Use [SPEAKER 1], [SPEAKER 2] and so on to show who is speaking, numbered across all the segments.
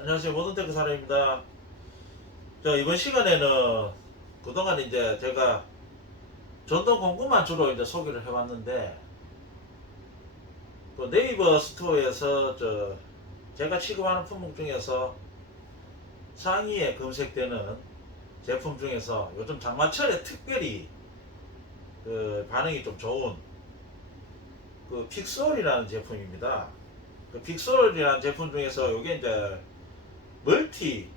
[SPEAKER 1] 안녕하세요 모든테크 사람입니다. 자 이번 시간에는 그동안 이제 제가 전동 공구만 주로 이제 소개를 해왔는데 그 네이버 스토어에서 저 제가 취급하는 품목 중에서 상위에 검색되는 제품 중에서 요즘 장마철에 특별히 그 반응이 좀 좋은 그 픽솔이라는 제품입니다. 그 픽솔이라는 제품 중에서 이게 이제 멀티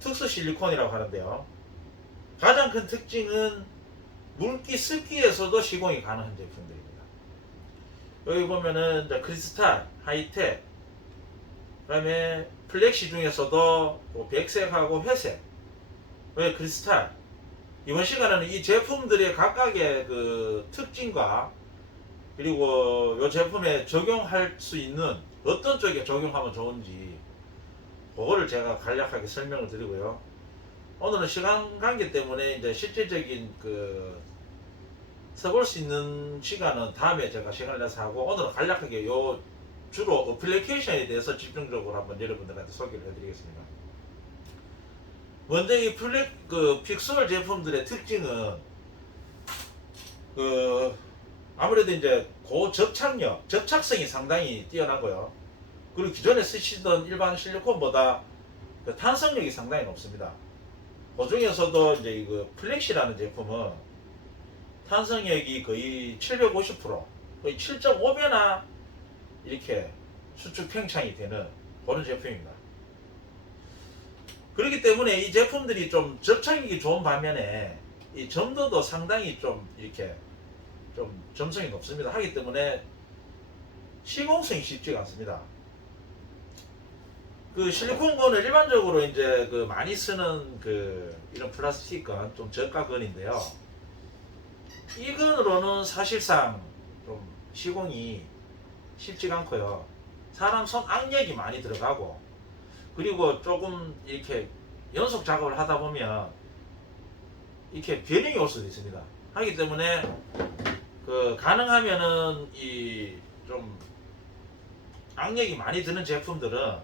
[SPEAKER 1] 특수 실리콘이라고 하는데요. 가장 큰 특징은 물기 습기에서도 시공이 가능한 제품들입니다. 여기 보면은 크리스탈, 하이텍, 그다음에 플렉시 중에서도 뭐 백색하고 회색, 왜 크리스탈. 이번 시간에는 이 제품들의 각각의 그 특징과 그리고 이 제품에 적용할 수 있는 어떤 쪽에 적용하면 좋은지 그거를 제가 간략하게 설명을 드리고요. 오늘은 시간 관계 때문에 이제 실질적인 그 써볼 수 있는 시간은 다음에 제가 시간을 내서 하고 오늘은 간략하게 요 주로 어플리케이션에 대해서 집중적으로 한번 여러분들한테 소개를 해드리겠습니다. 먼저 이 플렉 그 픽솔 제품들의 특징은 그 아무래도 이제 고접착력, 접착성이 상당히 뛰어나고요. 그리고 기존에 쓰시던 일반 실리콘보다 그 탄성력이 상당히 높습니다. 그 중에서도 이제 이거 플렉시라는 제품은 탄성력이 거의 750% 거의 7.5배나 이렇게 수축 팽창이 되는 그런 제품입니다. 그렇기 때문에 이 제품들이 좀 접착력이 좋은 반면에 이 점도도 상당히 좀 이렇게 좀 점성이 높습니다. 하기 때문에 시공성이 쉽지가 않습니다. 그 실리콘건을 일반적으로 이제 그 많이 쓰는 그 이런 플라스틱건 좀 저가 건인데요. 이 건으로는 사실상 좀 시공이 쉽지가 않고요. 사람 손 악력이 많이 들어가고 그리고 조금 이렇게 연속 작업을 하다 보면 이렇게 변형이 올 수도 있습니다. 하기 때문에 그 가능하면은 이 좀 악력이 많이 드는 제품들은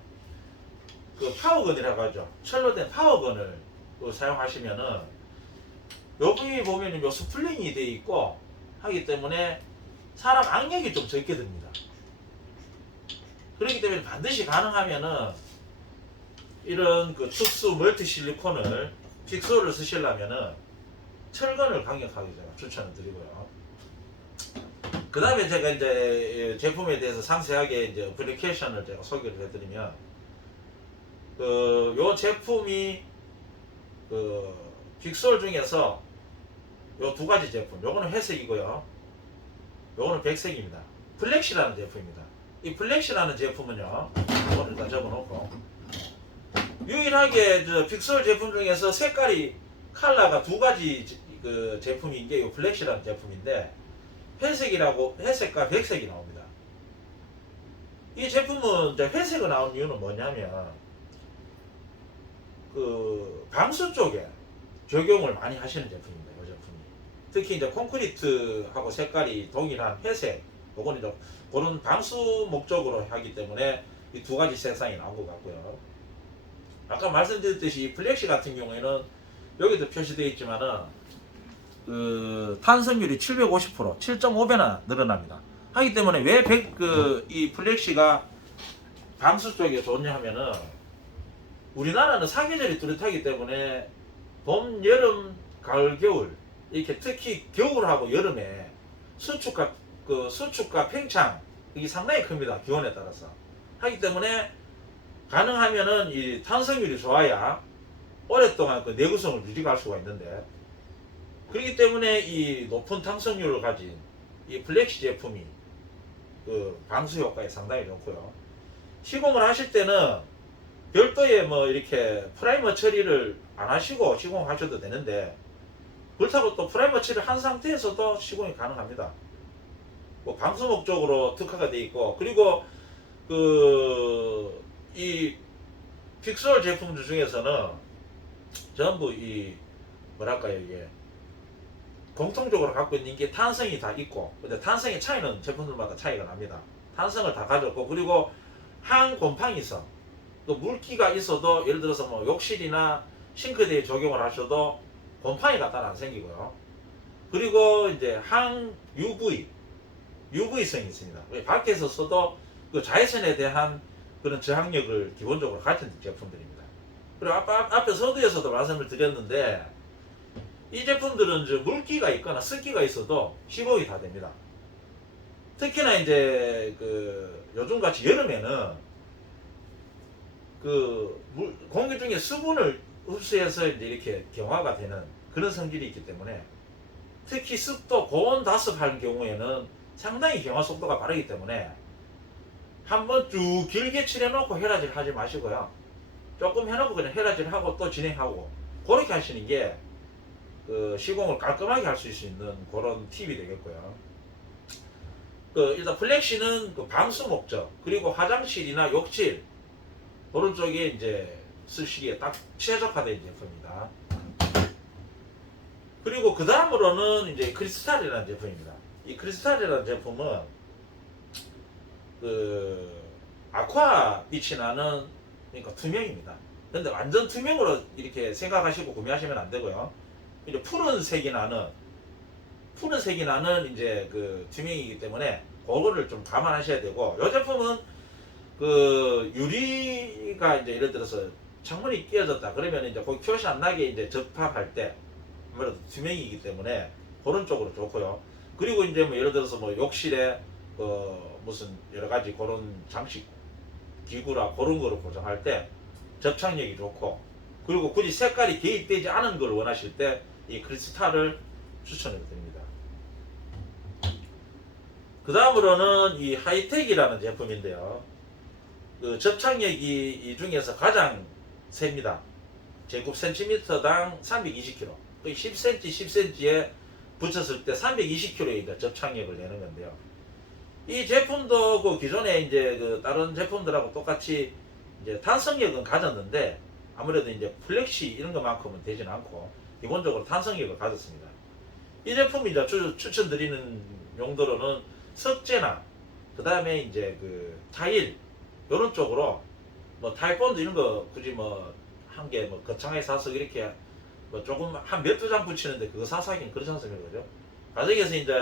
[SPEAKER 1] 그 파워건이라고 하죠. 철로 된 파워건을 그 사용하시면은 여기 보면 요 스플링이 돼 있고 하기 때문에 사람 악력이 좀 적게 듭니다. 그렇기 때문에 반드시 가능하면은 이런 그 특수 멀티 실리콘을 픽솔을 쓰시려면은 철건을 강력하게 제가 추천을 드리고요. 그 다음에 제가 이제 제품에 대해서 상세하게 이제 어플리케이션을 제가 소개를 해드리면 그 요 제품이 그 빅솔 중에서 요 두 가지 제품. 요거는 회색이고요. 요거는 백색입니다. 플렉시라는 제품입니다. 이 플렉시라는 제품은요 이거를 일단 적어놓고. 유일하게 저 빅솔 제품 중에서 색깔이 컬러가 두 가지 제- 그 제품인 게요 플렉시라는 제품인데 회색이라고 회색과 백색이 나옵니다. 이 제품은 이제 회색이 나온 이유는 뭐냐면 그 방수 쪽에 적용을 많이 하시는 제품입니다. 이 제품이. 특히 이제 콘크리트하고 색깔이 동일한 회색, 요거는 이제 그런 방수 목적으로 하기 때문에 이 두 가지 색상이 나온 것 같고요. 아까 말씀드렸듯이 이 플렉시 같은 경우에는 여기도 표시되어 있지만은 그 탄성률이 750% 7.5배나 늘어납니다. 하기 때문에 왜그이 플렉시가 방수 쪽에 좋냐 하면은 우리나라는 사계절이 뚜렷하기 때문에 봄, 여름, 가을, 겨울 이렇게 특히 겨울하고 여름에 수축과 그 수축과 팽창 이게 상당히 큽니다 기온에 따라서. 하기 때문에 가능하면은 이 탄성률이 좋아야 오랫동안 그 내구성을 유지할 수가 있는데 그렇기 때문에 이 높은 탄성률을 가진 이 플렉시 제품이 그 방수 효과에 상당히 좋고요. 시공을 하실 때는 별도의 뭐 이렇게 프라이머 처리를 안 하시고 시공하셔도 되는데 그렇다고 또 프라이머 처리를 한 상태에서도 시공이 가능합니다. 뭐 방수 목적으로 특화가 돼 있고 그리고 그 이 픽솔 제품들 중에서는 전부 이 뭐랄까요 이게 공통적으로 갖고 있는 게 탄성이 다 있고 근데 탄성의 차이는 제품들마다 차이가 납니다. 탄성을 다 가졌고 그리고 항 곰팡이성 그 물기가 있어도 예를 들어서 뭐 욕실이나 싱크대에 적용을 하셔도 곰팡이가 따로 안 생기고요. 그리고 이제 항 UV, UV성이 있습니다. 왜 밖에서 써도 그 자외선에 대한 그런 저항력을 기본적으로 가진 제품들입니다. 그리고 앞, 앞, 앞에 서두에서도 말씀을 드렸는데 이 제품들은 이제 물기가 있거나 습기가 있어도 시공이 다 됩니다. 특히나 이제 그 요즘 같이 여름에는 그 물, 공기 중에 수분을 흡수해서 이제 이렇게 경화가 되는 그런 성질이 있기 때문에 특히 습도 고온 다습할 경우에는 상당히 경화 속도가 빠르기 때문에 한번 쭉 길게 칠해놓고 헤라질 하지 마시고요. 조금 해놓고 그냥 헤라질 하고 또 진행하고 그렇게 하시는 게 그 시공을 깔끔하게 할 수 있는 그런 팁이 되겠고요. 그 일단 플렉시는 그 방수 목적 그리고 화장실이나 욕실 그런 쪽에 이제 쓰시기에 딱 최적화된 제품입니다. 그리고 그 다음으로는 이제 크리스탈이라는 제품입니다. 이 크리스탈이라는 제품은 그 아쿠아 빛이 나는 그러니까 투명입니다. 근데 완전 투명으로 이렇게 생각하시고 구매하시면 안 되고요. 이제 푸른색이 나는 푸른색이 나는 이제 그 투명이기 때문에 그거를 좀 감안하셔야 되고 이 제품은 그 유리가 이제 예를 들어서 창문이 끼어졌다 그러면 이제 거기 표시 안 나게 이제 접합할 때 아무래도 투명이기 때문에 그런 쪽으로 좋고요. 그리고 이제 뭐 예를 들어서 뭐 욕실에 그 무슨 여러 가지 그런 장식 기구라 그런 거를 고정할 때 접착력이 좋고 그리고 굳이 색깔이 개입되지 않은 걸 원하실 때 이 크리스탈을 추천해 드립니다. 그 다음으로는 이 하이텍이라는 제품인데요. 그 접착력이 이 중에서 가장 셉니다. 제곱 센티미터당 320kg. 10cm, 10cm에 붙였을 때 320kg의 접착력을 내는 건데요. 이 제품도 그 기존에 이제 그 다른 제품들하고 똑같이 이제 탄성력은 가졌는데 아무래도 이제 플렉시 이런 것만큼은 되진 않고 기본적으로 탄성력을 가졌습니다. 이 제품이 이제 추, 추천드리는 용도로는 석재나 그 다음에 이제 그 타일 이런 쪽으로 뭐 타일본드 이런 거 굳이 뭐 한 개 뭐 거창하게 사서 이렇게 뭐 조금 한 몇 두 장 붙이는데 그거 사서 하긴 그렇지 않습니까 그죠? 가정에서 이제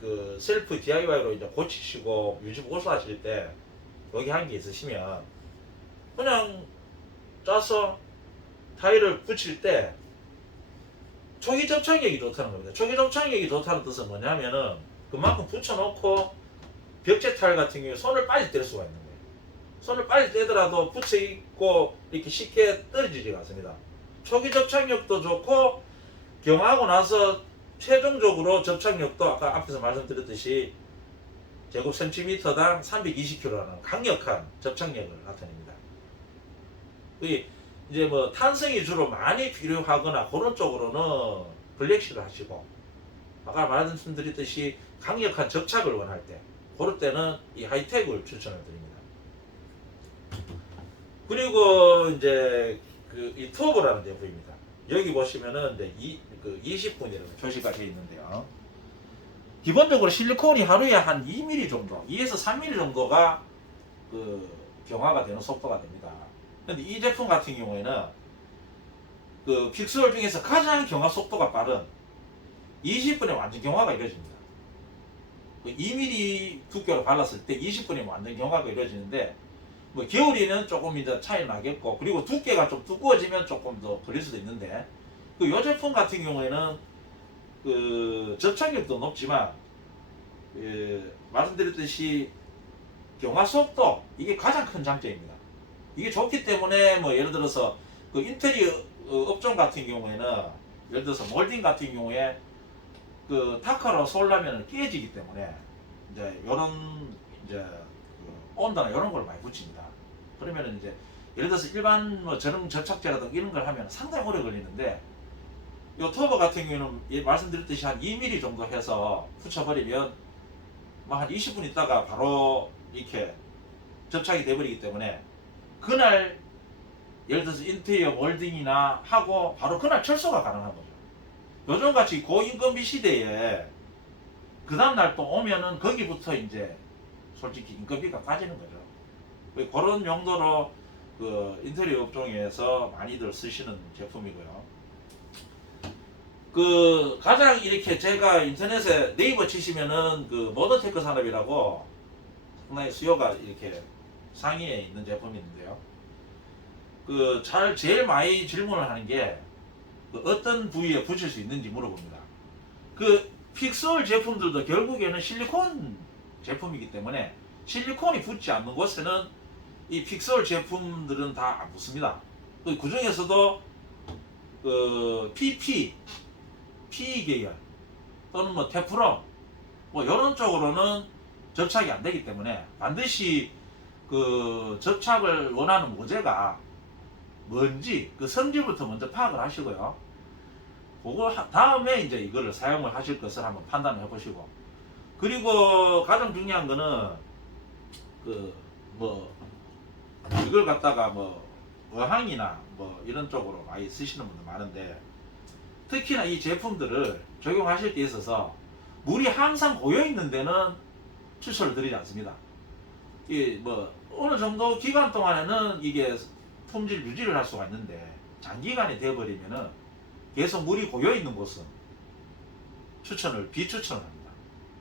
[SPEAKER 1] 그 셀프 DIY로 이제 고치시고 유지 보수 하실 때 여기 한 게 있으시면 그냥 짜서 타일을 붙일 때 초기 접착력이 좋다는 겁니다. 초기 접착력이 좋다는 뜻은 뭐냐면은 그만큼 붙여놓고 벽체 타일 같은 경우에 손을 빨리 뗄 수가 있는 거예요. 손을 빨리 떼더라도 붙여 있고 이렇게 쉽게 떨어지지가 않습니다. 초기 접착력도 좋고 경하고 나서 최종적으로 접착력도 아까 앞에서 말씀드렸듯이 제곱 센티미터당 320kg라는 강력한 접착력을 나타냅니다. 이 이제 뭐 탄성이 주로 많이 필요하거나 그런 쪽으로는 블랙시를 하시고 아까 말씀드렸듯이 강력한 접착을 원할 때 그럴 때는 이 하이텍을 추천을 드립니다. 그리고 이제 그 이 투어브라는 제품입니다. 여기 보시면은 이제 이, 그 20분이라고 표시가 되어 있는데요. 기본적으로 실리콘이 하루에 한 2mm 정도, 2에서 3mm 정도가 그 경화가 되는 속도가 됩니다. 근데 이 제품 같은 경우에는 그 픽스홀 중에서 가장 경화 속도가 빠른 20분에 완전 경화가 이루어집니다. 그 2mm 두께로 발랐을 때 20분에 완전 경화가 이루어지는데 뭐 겨울에는 조금 이제 차이 나겠고 그리고 두께가 좀 두꺼워지면 조금 더 걸릴 수도 있는데 그 요 제품 같은 경우에는 그 접착력도 높지만 그 말씀드렸듯이 경화 속도 이게 가장 큰 장점입니다. 이게 좋기 때문에 뭐 예를 들어서 그 인테리어 어, 업종 같은 경우에는 예를 들어서 몰딩 같은 경우에 그 타카로 쏠라면 깨지기 때문에 이제 요런 이제 그 온도나 이런 걸 많이 붙입니다. 그러면은 이제 예를 들어서 일반 뭐 저름 접착제라든가 이런 걸 하면 상당히 오래 걸리는데 요 터보 같은 경우는 예, 말씀드렸듯이 한 2mm 정도 해서 붙여버리면 뭐 한 20분 있다가 바로 이렇게 접착이 돼버리기 때문에 그날 예를 들어서 인테리어 몰딩이나 하고 바로 그날 철수가 가능한 거죠. 요즘같이 고인건비 시대에 그 다음날 또 오면은 거기부터 이제 솔직히 인건비가 빠지는 거죠. 그런 용도로 그 인테리어 업종에서 많이들 쓰시는 제품이고요. 그 가장 이렇게 제가 인터넷에 네이버 치시면은 그 모더테크 산업이라고 상당히 수요가 이렇게 상위에 있는 제품이 있는데요. 그 잘 제일 많이 질문을 하는 게 그 어떤 부위에 붙일 수 있는지 물어봅니다. 그 픽솔 제품들도 결국에는 실리콘 제품이기 때문에 실리콘이 붙지 않는 곳에는 이 픽솔 제품들은 다 안 붙습니다. 그 중에서도 그 PP, PE 계열 또는 뭐 테프론 뭐 이런 쪽으로는 접착이 안 되기 때문에 반드시 그 접착을 원하는 모재가 뭔지 그 성질부터 먼저 파악을 하시고요. 그거 하- 다음에 이제 이거를 사용을 하실 것을 한번 판단을 해보시고 그리고 가장 중요한 거는 그뭐 이걸 갖다가 뭐 어항이나 뭐 이런 쪽으로 많이 쓰시는 분들 많은데 특히나 이 제품들을 적용하실 때 있어서 물이 항상 고여 있는 데는 추천을 드리지 않습니다. 이 뭐 어느 정도 기간 동안에는 이게 품질 유지를 할 수가 있는데 장기간이 되어버리면은 계속 물이 고여 있는 곳은 추천을 비추천을 합니다.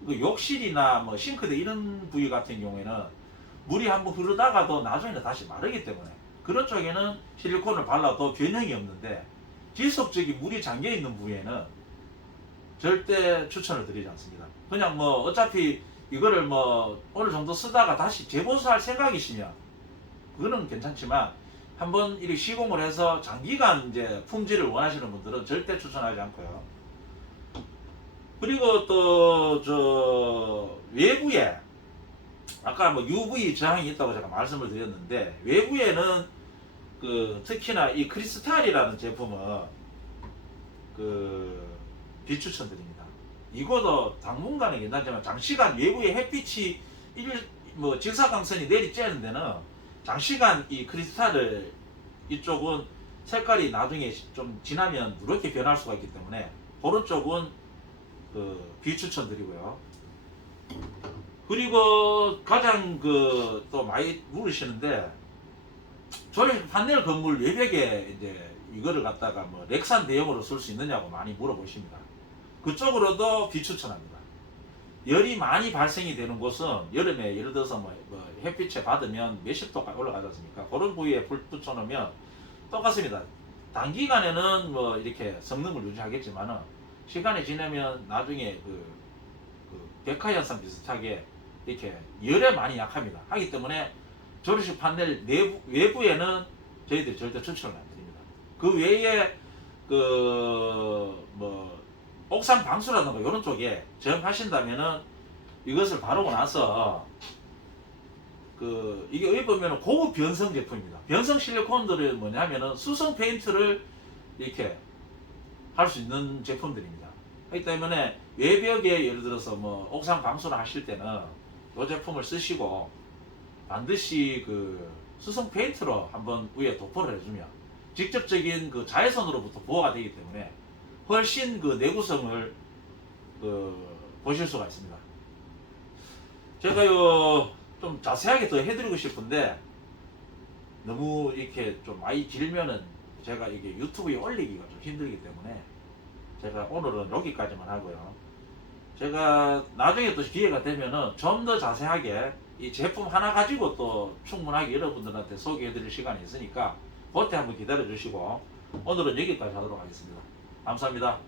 [SPEAKER 1] 그 욕실이나 뭐 싱크대 이런 부위 같은 경우에는 물이 한번 흐르다가도 나중에는 다시 마르기 때문에 그런 쪽에는 실리콘을 발라도 변형이 없는데 지속적인 물이 잠겨 있는 부위에는 절대 추천을 드리지 않습니다. 그냥 뭐 어차피 이거를 뭐 어느 정도 쓰다가 다시 재보수할 생각이시면 그거는 괜찮지만 한번 이렇게 시공을 해서 장기간 이제 품질을 원하시는 분들은 절대 추천하지 않고요. 그리고 또 저 외부에 아까 뭐 UV 저항이 있다고 제가 말씀을 드렸는데 외부에는 그 특히나 이 크리스탈이라는 제품은 그 비추천드립니다. 이거도 당분간은 괜찮지만 장시간 외부의 햇빛이 일, 뭐 직사광선이 내리쬐는 데는 장시간 이 크리스탈을 이쪽은 색깔이 나중에 좀 지나면 누렇게 변할 수가 있기 때문에 그런 쪽은 그 비추천드리고요. 그리고 가장 그 또 많이 물으시는데 조립 판넬 건물 외벽에 이제 이거를 갖다가 뭐 렉산 대용으로 쓸 수 있느냐고 많이 물어보십니다. 그쪽으로도 비추천합니다. 열이 많이 발생이 되는 곳은 여름에 예를 들어서 뭐, 뭐 햇빛에 받으면 몇십 도까지 올라가지 않습니까? 그런 부위에 불 붙여놓으면 똑같습니다. 단기간에는 뭐 이렇게 성능을 유지하겠지만은 시간이 지나면 나중에 그, 그 백화현상 비슷하게 이렇게 열에 많이 약합니다. 하기 때문에 조립식 판넬 내부 외부에는 저희들이 절대 추천을 안 드립니다. 그 외에 그 뭐 옥상 방수라든가 이런 쪽에 저용하신다면은 이것을 바르고 나서 그 이게 보면 고급 변성 제품입니다. 변성 실리콘들은 뭐냐면은 수성 페인트를 이렇게 할 수 있는 제품들입니다. 그렇기 때문에 외벽에 예를 들어서 뭐 옥상 방수를 하실 때는 이 제품을 쓰시고 반드시 그 수성 페인트로 한번 위에 도포를 해주면 직접적인 그 자외선으로부터 보호가 되기 때문에 훨씬 그 내구성을 그 보실 수가 있습니다. 제가 요좀 자세하게 더 해드리고 싶은데 너무 이렇게 좀 많이 길면은 제가 이게 유튜브에 올리기가 좀 힘들기 때문에 제가 오늘은 여기까지만 하고요. 제가 나중에 또 기회가 되면은 좀 더 자세하게 이 제품 하나 가지고 또 충분하게 여러분들한테 소개해 드릴 시간이 있으니까 그때 한번 기다려 주시고 오늘은 여기까지 하도록 하겠습니다. 감사합니다.